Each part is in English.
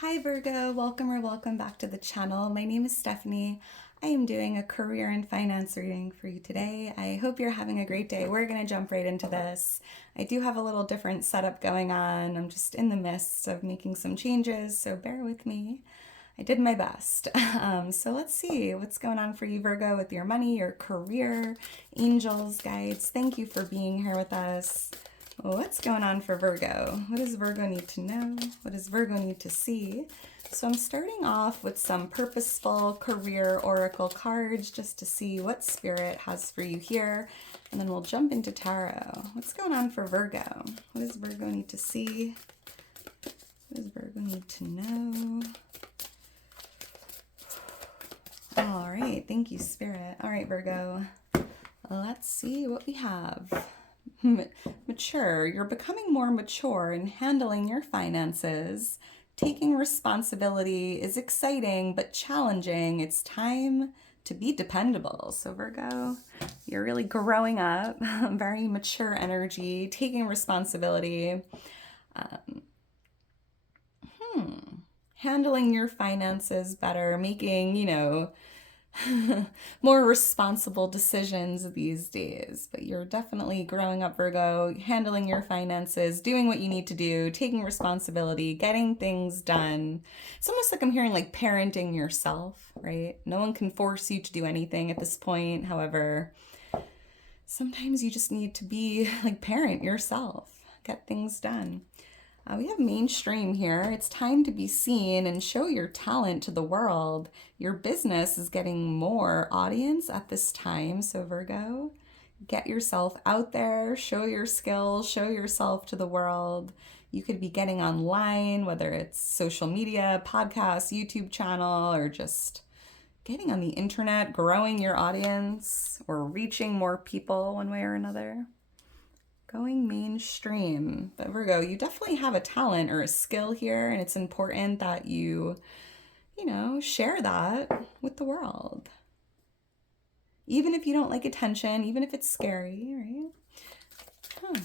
Hi Virgo, welcome or welcome back to the channel. My name is Stephanie. I am doing a career and finance reading for you today. I hope you're having a great day. We're going to jump right into this. I do have a little different setup going on. I'm just in the midst of making some changes, so bear with me. I did my best. So let's see what's going on for you, Virgo, with your money, your career, angels, guides. Thank you for being here with us. What's going on for Virgo? What does Virgo need to know? What does Virgo need to see? So I'm starting off with some purposeful career oracle cards just to see what spirit has for you here. And then we'll jump into tarot. What's going on for Virgo? What does Virgo need to see? What does Virgo need to know? All right, thank you, Spirit. All right, Virgo, let's see what we have. Mature. You're becoming more mature in handling your finances. Taking responsibility is exciting but challenging. It's time to be dependable. So Virgo, you're really growing up. Very mature energy, taking responsibility. Handling your finances better, making, more responsible decisions these days. But you're definitely growing up, Virgo, handling your finances, doing what you need to do, taking responsibility, getting things done. It's almost like I'm hearing like parenting yourself, right? No one can force you to do anything at this point. However, sometimes you just need to be like parent yourself, get things done. We have mainstream here. It's time to be seen and show your talent to the world. Your business is getting more audience at this time. So Virgo, get yourself out there, show your skills, show yourself to the world. You could be getting online, whether it's social media, podcast, YouTube channel, or just getting on the internet, growing your audience, or reaching more people one way or another. Going mainstream. But Virgo, you definitely have a talent or a skill here, and it's important that you share that with the world. Even if you don't like attention, even if it's scary, right?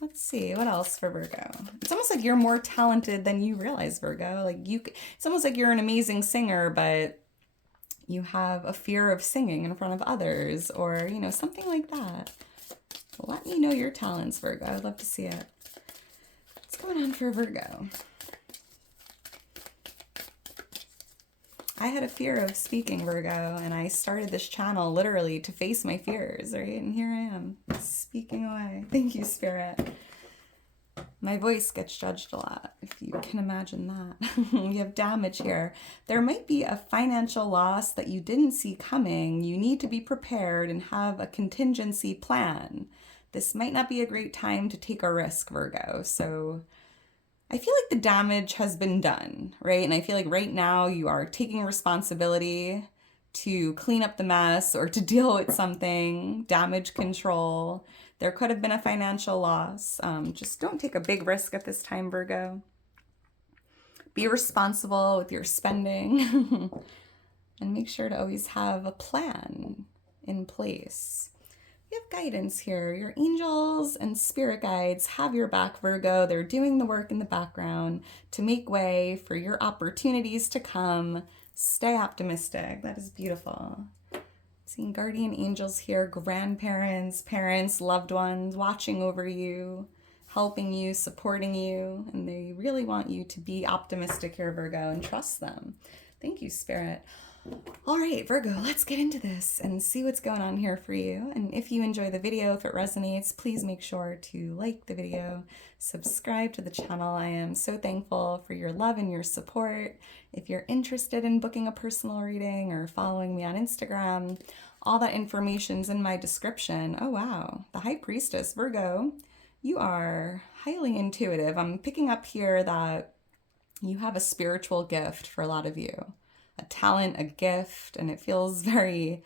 Let's see, what else for Virgo? It's almost like you're more talented than you realize, Virgo. It's almost like you're an amazing singer, but you have a fear of singing in front of others, or, something like that. Let me know your talents, Virgo. I'd love to see it. What's going on for Virgo? I had a fear of speaking, Virgo, and I started this channel literally to face my fears, right? And here I am, speaking away. Thank you, Spirit. My voice gets judged a lot, if you can imagine that. You have damage here. There might be a financial loss that you didn't see coming. You need to be prepared and have a contingency plan. This might not be a great time to take a risk, Virgo. So I feel like the damage has been done, right? And I feel like right now you are taking responsibility to clean up the mess or to deal with something, damage control. There could have been a financial loss. Just don't take a big risk at this time, Virgo. Be responsible with your spending and make sure to always have a plan in place. You have guidance here. Your angels and spirit guides have your back, Virgo. They're doing the work in the background to make way for your opportunities to come. Stay optimistic. That is beautiful. Seeing guardian angels here, grandparents, parents, loved ones watching over you, helping you, supporting you, and they really want you to be optimistic here, Virgo, and trust them. Thank you, Spirit. All right, Virgo, let's get into this and see what's going on here for you. And if you enjoy the video, if it resonates, please make sure to like the video, subscribe to the channel. I am so thankful for your love and your support. If you're interested in booking a personal reading or following me on Instagram, all that information's in my description. Oh, wow. The High Priestess, Virgo, you are highly intuitive. I'm picking up here that you have a spiritual gift for a lot of you. A talent, a gift, and it feels very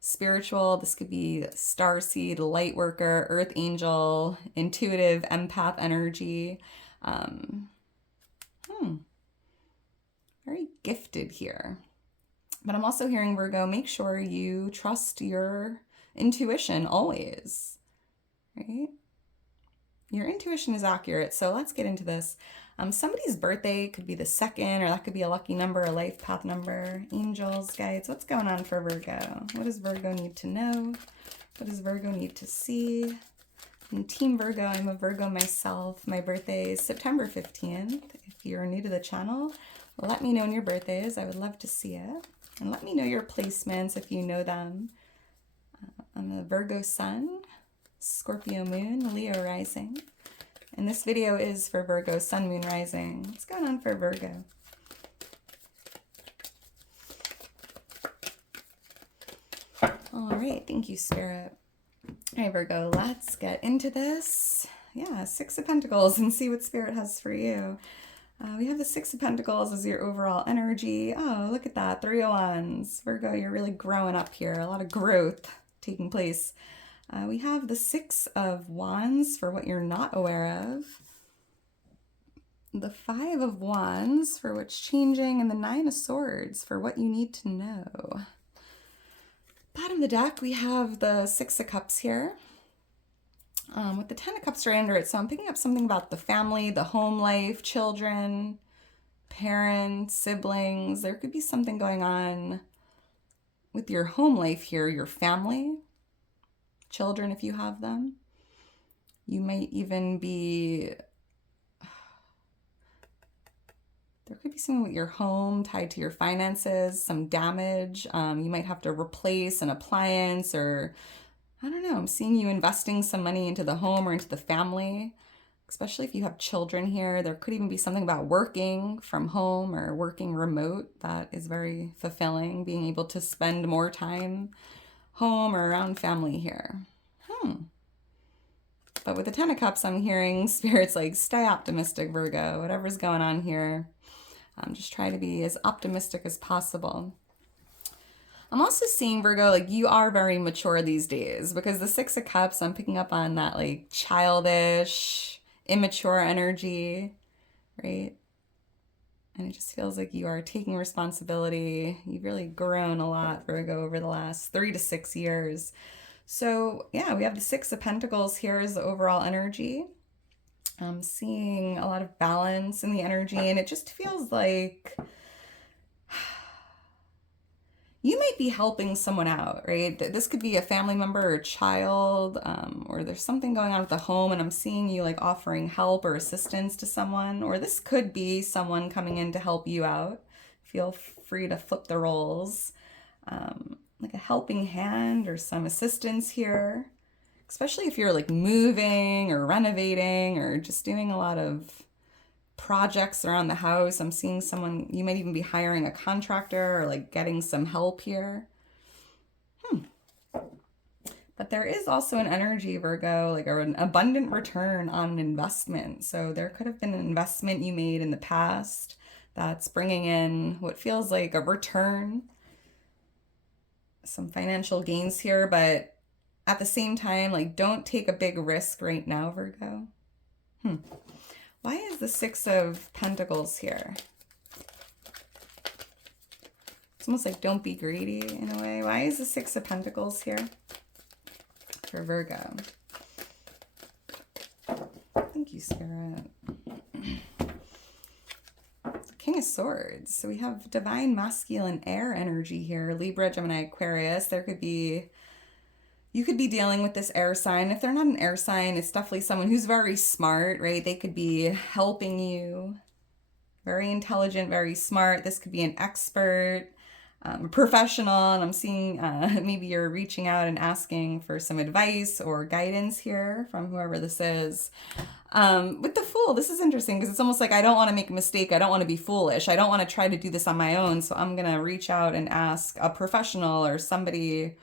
spiritual. This could be starseed, light worker, earth angel, intuitive, empath energy. Very gifted here. But I'm also hearing, Virgo, make sure you trust your intuition always, right? your intuition is accurate. So let's get into this. Somebody's birthday could be the 2nd, or that could be a lucky number, a life path number. Angels, guides, what's going on for Virgo? What does Virgo need to know? What does Virgo need to see? And Team Virgo, I'm a Virgo myself. My birthday is September 15th. If you're new to the channel, let me know when your birthday is. I would love to see it. And let me know your placements if you know them. I'm a Virgo sun, Scorpio moon, Leo rising. And this video is for Virgo sun, moon, rising. What's going on for Virgo? All right, thank you, Spirit. All right, Virgo, let's get into this. Yeah, 6 of Pentacles, and see what Spirit has for you. We have the 6 of Pentacles as your overall energy. Oh, look at that, 3 of Wands. Virgo, you're really growing up here. A lot of growth taking place. We have the 6 of Wands for what you're not aware of. The 5 of Wands for what's changing, and the 9 of Swords for what you need to know. Bottom of the deck, we have the 6 of Cups here. With the 10 of Cups right under it. So I'm picking up something about the family, the home life, children, parents, siblings. There could be something going on with your home life here, your family, children if you have them. You might even be, there could be something with your home tied to your finances, some damage. You might have to replace an appliance, or I don't know, I'm seeing you investing some money into the home or into the family, especially if you have children here. There could even be something about working from home or working remote that is very fulfilling, being able to spend more time home or around family here. But with the 10 of Cups, I'm hearing Spirit's like, stay optimistic, Virgo. Whatever's going on here, just try to be as optimistic as possible. I'm also seeing, Virgo, like you are very mature these days, because the 6 of Cups, I'm picking up on that like childish, immature energy, right? And it just feels like you are taking responsibility. You've really grown a lot, Virgo, over the last 3 to 6 years. So yeah, we have the 6 of Pentacles here as the overall energy. I'm seeing a lot of balance in the energy, and it just feels like you might be helping someone out, right? This could be a family member or a child, or there's something going on with the home, and I'm seeing you like offering help or assistance to someone, or this could be someone coming in to help you out. Feel free to flip the roles. Like a helping hand or some assistance here, especially if you're like moving or renovating or just doing a lot of projects around the house. I'm seeing someone, you might even be hiring a contractor or like getting some help here. But there is also an energy, Virgo, like an abundant return on an investment. So there could have been an investment you made in the past that's bringing in what feels like a return, some financial gains here, but at the same time, like don't take a big risk right now, Virgo. Why is the 6 of Pentacles here? It's almost like don't be greedy in a way. Why is the 6 of Pentacles here for Virgo? Thank you, Spirit. King of Swords. So we have divine masculine air energy here. Libra, Gemini, Aquarius. There could be, you could be dealing with this air sign. If they're not an air sign, it's definitely someone who's very smart, right? They could be helping you. Very intelligent, very smart. This could be an expert, professional. And I'm seeing maybe you're reaching out and asking for some advice or guidance here from whoever this is. With the Fool, this is interesting because it's almost like I don't want to make a mistake. I don't want to be foolish. I don't want to try to do this on my own. So I'm going to reach out and ask a professional or somebody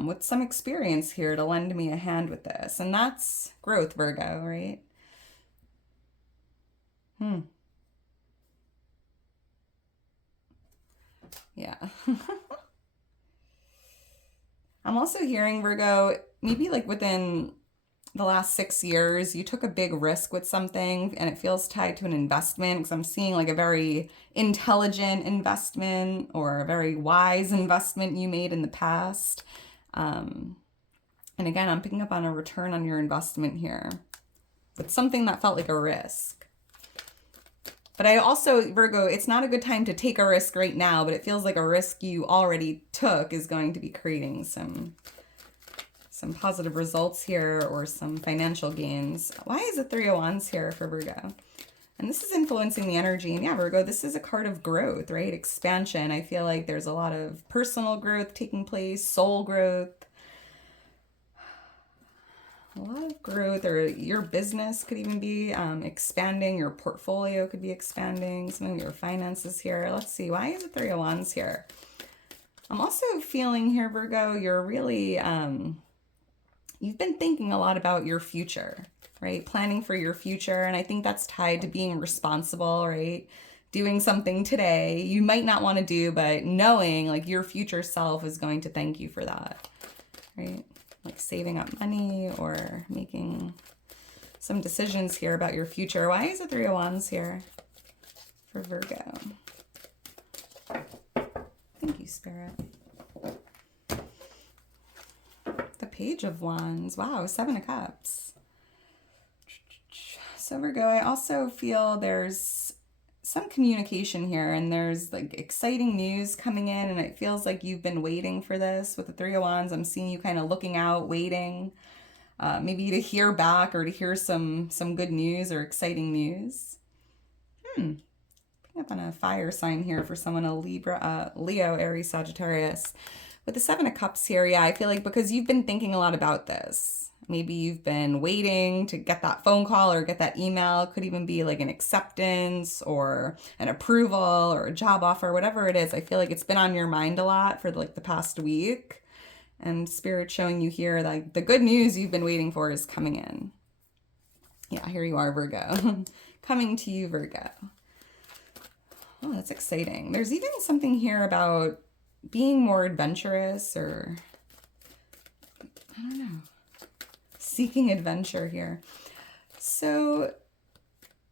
with some experience here to lend me a hand with this. And that's growth, Virgo, right? Yeah. I'm also hearing, Virgo, maybe like within the last 6 years, you took a big risk with something and it feels tied to an investment, because I'm seeing like a very intelligent investment or a very wise investment you made in the past. And again, I'm picking up on a return on your investment here but something that felt like a risk. But I also, Virgo, it's not a good time to take a risk right now, but it feels like a risk you already took is going to be creating some positive results here or some financial gains. Why is the Three of Wands here for Virgo? And this is influencing the energy. And yeah, Virgo, this is a card of growth, right? Expansion. I feel like there's a lot of personal growth taking place, soul growth, a lot of growth, or your business could even be expanding. Your portfolio could be expanding. Some of your finances here. Let's see. Why is the Three of Wands here? I'm also feeling here, Virgo, you're really, you've been thinking a lot about your future, right? Planning for your future. And I think that's tied to being responsible, right? Doing something today you might not want to do, but knowing like your future self is going to thank you for that, right? Like saving up money or making some decisions here about your future. Why is the Three of Wands here for Virgo? Thank you, Spirit. The Page of Wands. Wow, Seven of Cups. So Virgo, I also feel there's some communication here and there's like exciting news coming in, and it feels like you've been waiting for this. With the Three of Wands, I'm seeing you kind of looking out, waiting, maybe to hear back or to hear some good news or exciting news. Picking up on a fire sign here for someone, a Libra, Leo, Aries, Sagittarius. With the Seven of Cups here, yeah, I feel like because you've been thinking a lot about this. Maybe you've been waiting to get that phone call or get that email. Could even be like an acceptance or an approval or a job offer, whatever it is. I feel like it's been on your mind a lot for like the past week. And Spirit showing you here, like the good news you've been waiting for is coming in. Yeah, here you are, Virgo. Coming to you, Virgo. Oh, that's exciting. There's even something here about being more adventurous, or I don't know, seeking adventure here. So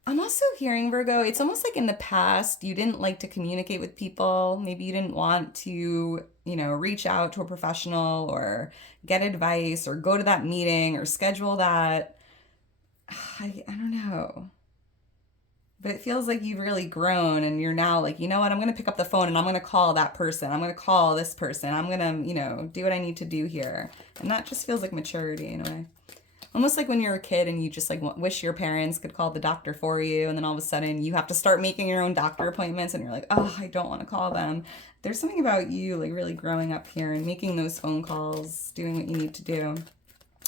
I'm also hearing, Virgo, it's almost like in the past you didn't like to communicate with people. Maybe you didn't want to, reach out to a professional or get advice or go to that meeting or schedule that. I don't know. But it feels like you've really grown and you're now like, you know what, I'm going to pick up the phone and I'm going to call that person. I'm going to call this person. I'm going to, do what I need to do here. And that just feels like maturity in a way. Almost like when you're a kid and you just like wish your parents could call the doctor for you. And then all of a sudden you have to start making your own doctor appointments and you're like, oh, I don't want to call them. There's something about you like really growing up here and making those phone calls, doing what you need to do.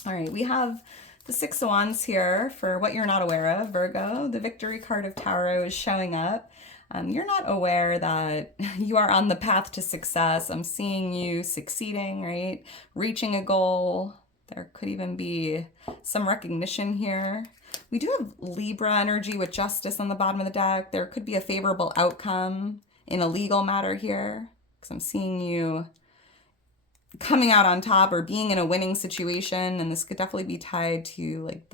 All right, we have the Six of Wands here for what you're not aware of, Virgo. The Victory card of Tarot is showing up. You're not aware that you are on the path to success. I'm seeing you succeeding, right? Reaching a goal. There could even be some recognition here. We do have Libra energy with Justice on the bottom of the deck. There could be a favorable outcome in a legal matter here, because I'm seeing you coming out on top or being in a winning situation. And this could definitely be tied to like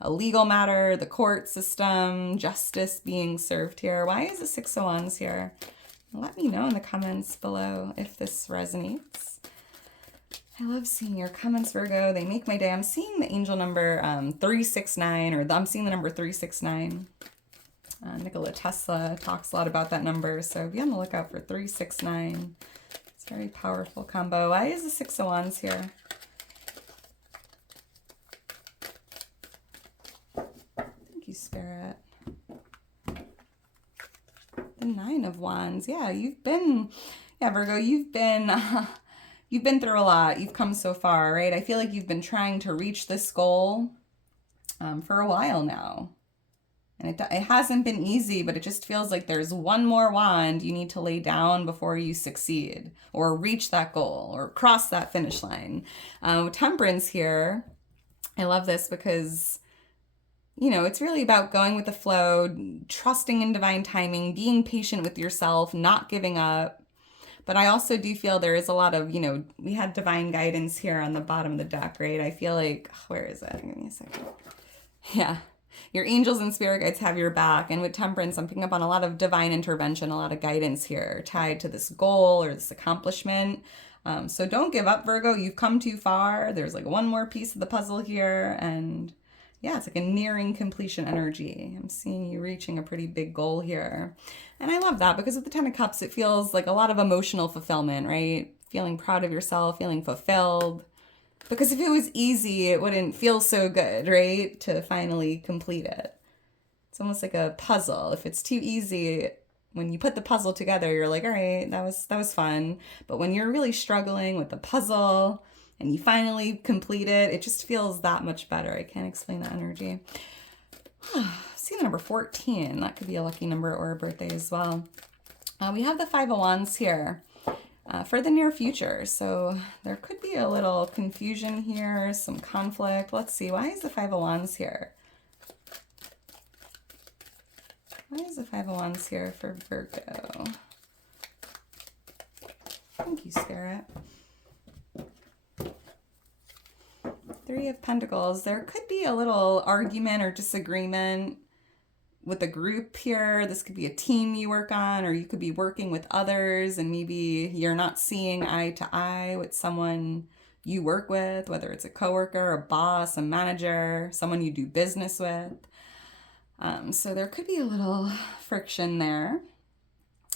a legal matter, the court system, justice being served here. Why is the Six of Wands here? Let me know in the comments below if this resonates. I love seeing your comments, Virgo. They make my day. I'm seeing the angel number 369, or I'm seeing the number 369. Nikola Tesla talks a lot about that number, so be on the lookout for 369. Very powerful combo. Why is the Six of Wands here? Thank you, Spirit. The Nine of Wands. Yeah, Virgo, you've been through a lot. You've come so far, right? I feel like you've been trying to reach this goal for a while now. And it hasn't been easy, but it just feels like there's one more wand you need to lay down before you succeed or reach that goal or cross that finish line. Temperance here. I love this because, it's really about going with the flow, trusting in divine timing, being patient with yourself, not giving up. But I also do feel there is a lot of, we had divine guidance here on the bottom of the deck, right? I feel like, where is it? Give me a second. Yeah. Your angels and spirit guides have your back. And with Temperance, I'm picking up on a lot of divine intervention, a lot of guidance here tied to this goal or this accomplishment. So don't give up, Virgo. You've come too far. There's like one more piece of the puzzle here. And yeah, it's like a nearing completion energy. I'm seeing you reaching a pretty big goal here. And I love that because with the Ten of Cups, it feels like a lot of emotional fulfillment, right? Feeling proud of yourself, feeling fulfilled. Because if it was easy, it wouldn't feel so good, right? To finally complete it. It's almost like a puzzle. If it's too easy, when you put the puzzle together, you're like, all right, that was fun. But when you're really struggling with the puzzle and you finally complete it, it just feels that much better. I can't explain that energy. See the number 14. That could be a lucky number or a birthday as well. We have the Five of Wands here for the near future. So there could be a little confusion here, some conflict. Let's see. Why is the Five of Wands here? Why is the Five of Wands here for Virgo? Thank you, Spirit. Three of Pentacles. There could be a little argument or disagreement with a group here. This could be a team you work on, or you could be working with others and maybe you're not seeing eye to eye with someone you work with, whether it's a coworker, a boss, a manager, someone you do business with. So there could be a little friction there.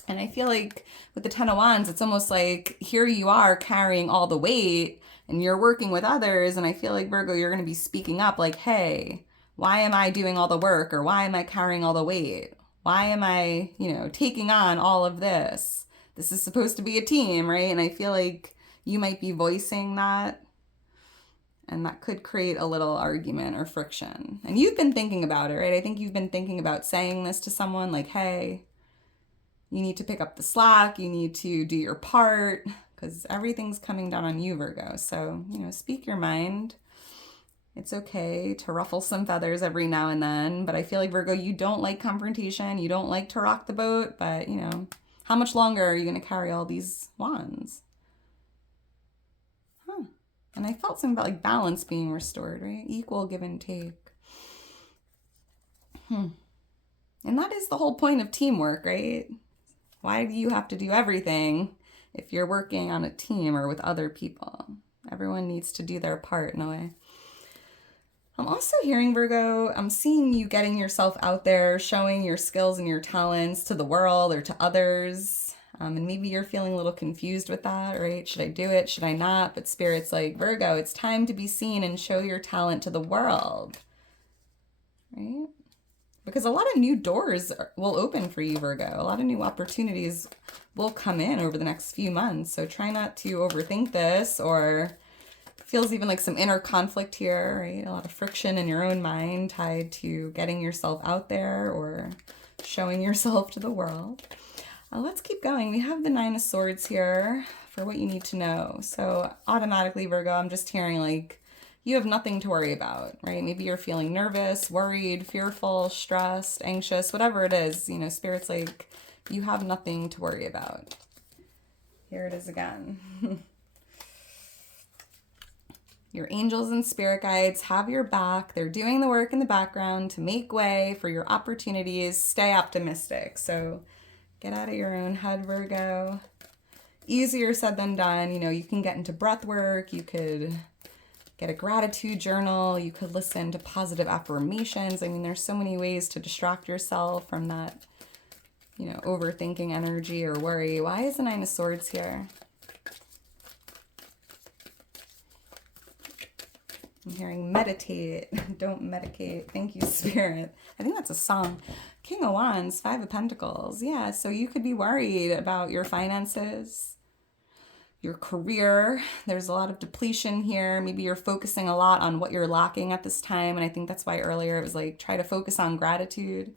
And I feel like with the Ten of Wands, it's almost like here you are carrying all the weight and you're working with others. And I feel like, Virgo, you're going to be speaking up like, hey, why am I doing all the work? Or why am I carrying all the weight? Why am I, taking on all of this? This is supposed to be a team, right? And I feel like you might be voicing that. And that could create a little argument or friction. And you've been thinking about it, right? I think you've been thinking about saying this to someone like, hey, you need to pick up the slack. You need to do your part because everything's coming down on you, Virgo. So, speak your mind. It's okay to ruffle some feathers every now and then. But I feel like, Virgo, you don't like confrontation. You don't like to rock the boat. But, how much longer are you going to carry all these wands? And I felt something about like balance being restored, right? Equal give and take. And that is the whole point of teamwork, right? Why do you have to do everything if you're working on a team or with other people? Everyone needs to do their part in a way. I'm also hearing, Virgo, I'm seeing you getting yourself out there, showing your skills and your talents to the world or to others. And maybe you're feeling a little confused with that, right? Should I do it? Should I not? But Spirit's like, Virgo, it's time to be seen and show your talent to the world, right? Because a lot of new doors will open for you, Virgo. A lot of new opportunities will come in over the next few months. So try not to overthink this, or it feels even like some inner conflict here, right? A lot of friction in your own mind tied to getting yourself out there or showing yourself to the world. Let's keep going. We have the Nine of Swords here for what you need to know. So automatically, Virgo, I'm just hearing like you have nothing to worry about, right? Maybe you're feeling nervous, worried, fearful, stressed, anxious, whatever it is. Spirit's like you have nothing to worry about. Here it is again. Your angels and spirit guides have your back. They're doing the work in the background to make way for your opportunities. Stay optimistic. So get out of your own head, Virgo. Easier said than done. You can get into breath work. You could get a gratitude journal. You could listen to positive affirmations. I mean, there's so many ways to distract yourself from that, overthinking energy or worry. Why is the Nine of Swords here? I'm hearing meditate. Don't medicate. Thank you, Spirit. I think that's a song. King of Wands, Five of Pentacles. Yeah, so you could be worried about your finances, your career. There's a lot of depletion here. Maybe you're focusing a lot on what you're lacking at this time. And I think that's why earlier it was like, try to focus on gratitude.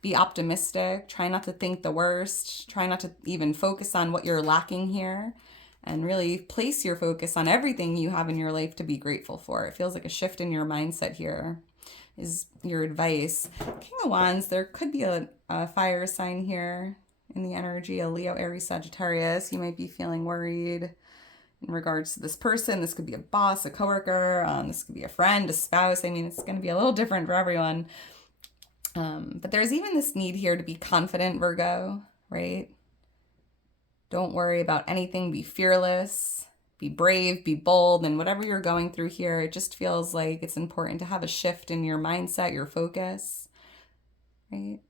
Be optimistic. Try not to think the worst. Try not to even focus on what you're lacking here. And really place your focus on everything you have in your life to be grateful for. It feels like a shift in your mindset here is your advice. King of Wands, there could be a fire sign here in the energy, a Leo, Aries, Sagittarius. You might be feeling worried in regards to this person. This could be a boss, a coworker. This could be a friend, a spouse. I mean, it's going to be a little different for everyone. But there's even this need here to be confident, Virgo, right? Don't worry about anything. Be fearless. be brave, be bold, and whatever you're going through here, it just feels like it's important to have a shift in your mindset, your focus, right?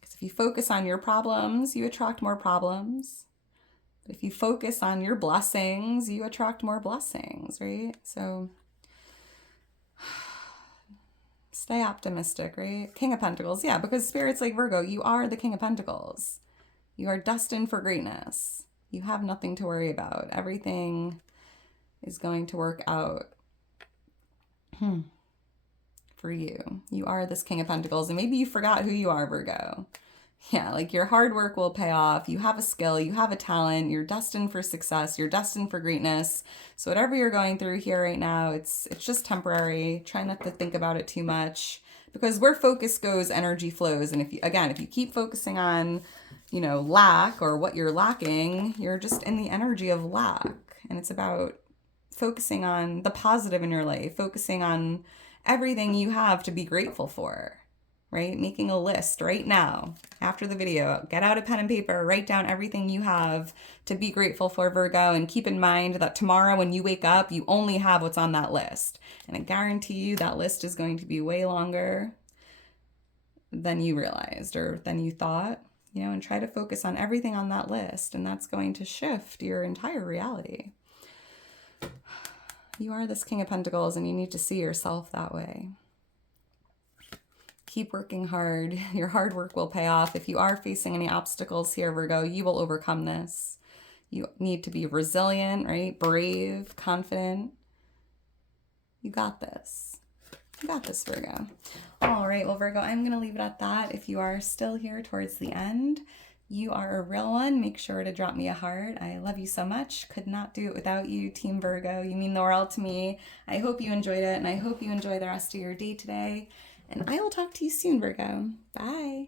Because if you focus on your problems, you attract more problems. But if you focus on your blessings, you attract more blessings, right? So stay optimistic, right? King of Pentacles, yeah, because Spirit's like, Virgo, you are the King of Pentacles. You are destined for greatness. You have nothing to worry about. Everything is going to work out for you. You are this King of Pentacles, and maybe you forgot who you are, Virgo. Yeah, like your hard work will pay off. You have a skill, you have a talent, you're destined for success, you're destined for greatness. So whatever you're going through here right now, it's just temporary. Try not to think about it too much, because where focus goes, energy flows. And if you keep focusing on, lack or what you're lacking, you're just in the energy of lack. And it's about focusing on the positive in your life, focusing on everything you have to be grateful for, right? Making a list right now after the video. Get out a pen and paper, write down everything you have to be grateful for, Virgo, and keep in mind that tomorrow when you wake up, you only have what's on that list. And I guarantee you that list is going to be way longer than you realized or than you thought. And try to focus on everything on that list, and that's going to shift your entire reality. You are this King of Pentacles, and you need to see yourself that way. Keep working hard. Your hard work will pay off. If you are facing any obstacles here, Virgo, you will overcome this. You need to be resilient, right? Brave, confident. You got this. You got this, Virgo. All right, well, Virgo, I'm going to leave it at that. If you are still here towards the end, you are a real one. Make sure to drop me a heart. I love you so much. Could not do it without you, Team Virgo. You mean the world to me. I hope you enjoyed it, and I hope you enjoy the rest of your day today. And I will talk to you soon, Virgo. Bye.